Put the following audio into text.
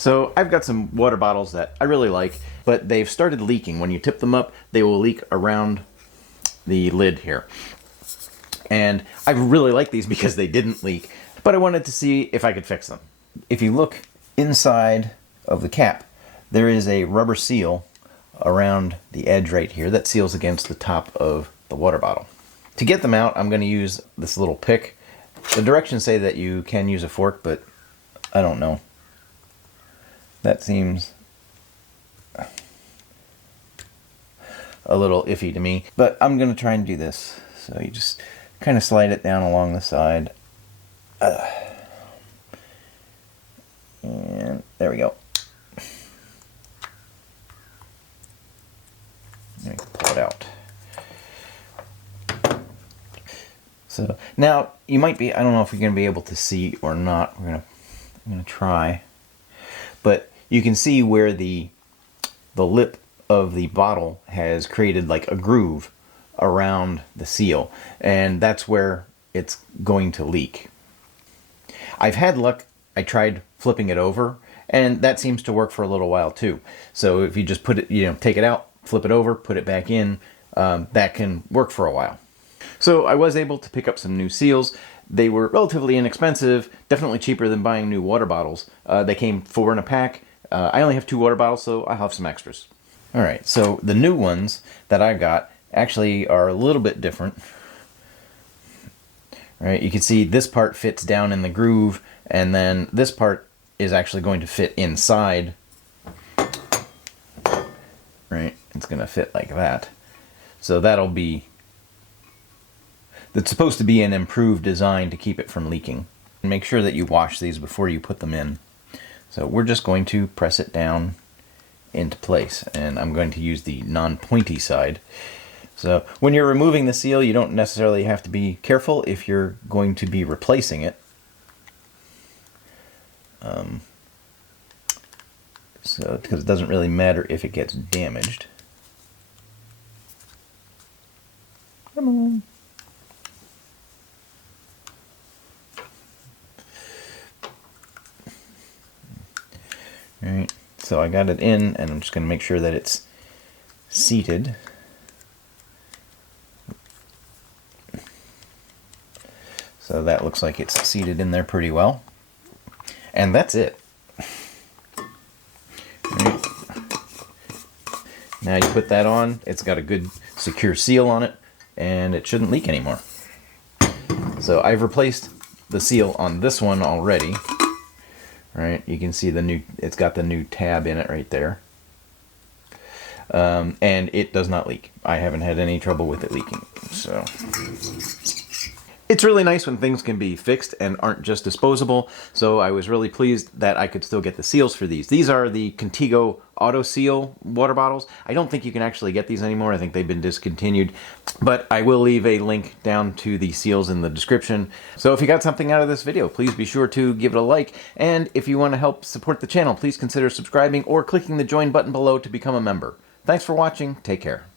So I've got some water bottles that I really like, but they've started leaking. When you tip them up, they will leak around the lid here. And I really like these because they didn't leak, but I wanted to see if I could fix them. If you look inside of the cap, there is a rubber seal around the edge right here that seals against the top of the water bottle. To get them out, I'm going to use this little pick. The directions say that you can use a fork, but I don't know. That seems a little iffy to me, but I'm going to try and do this. So you just kind of slide it down along the side. And there we go. Let me pull it out. So now you might be, I don't know if you're going to be able to see or not. I'm going to try. But you can see where the lip of the bottle has created like a groove around the seal, and that's where it's going to leak. I've had luck. I tried flipping it over, and that seems to work for a little while too. So if you just put it, take it out, flip it over, put it back in, that can work for a while. So I was able to pick up some new seals. They were relatively inexpensive, definitely cheaper than buying new water bottles. They came 4 in a pack. I only have 2 water bottles, so I'll have some extras. All right, so the new ones that I got actually are a little bit different. Right, you can see this part fits down in the groove, and then this part is actually going to fit inside. Right, it's going to fit like that. So that's supposed to be an improved design to keep it from leaking. Make sure that you wash these before you put them in. So we're just going to press it down into place, and I'm going to use the non-pointy side. So when you're removing the seal, you don't necessarily have to be careful if you're going to be replacing it. Because it doesn't really matter if it gets damaged. Come on. Alright, so I got it in, and I'm just going to make sure that it's seated. So that looks like it's seated in there pretty well. And that's it. Right. Now you put that on, it's got a good secure seal on it, and it shouldn't leak anymore. So I've replaced the seal on this one already. Right, you can see it's got the new tab in it right there. And it does not leak. I haven't had any trouble with it leaking. So it's really nice when things can be fixed and aren't just disposable. So I was really pleased that I could still get the seals for these. These are the Contigo Auto Seal water bottles. I don't think you can actually get these anymore. I think they've been discontinued. But I will leave a link down to the seals in the description. So if you got something out of this video, please be sure to give it a like. And if you want to help support the channel, please consider subscribing or clicking the join button below to become a member. Thanks for watching. Take care.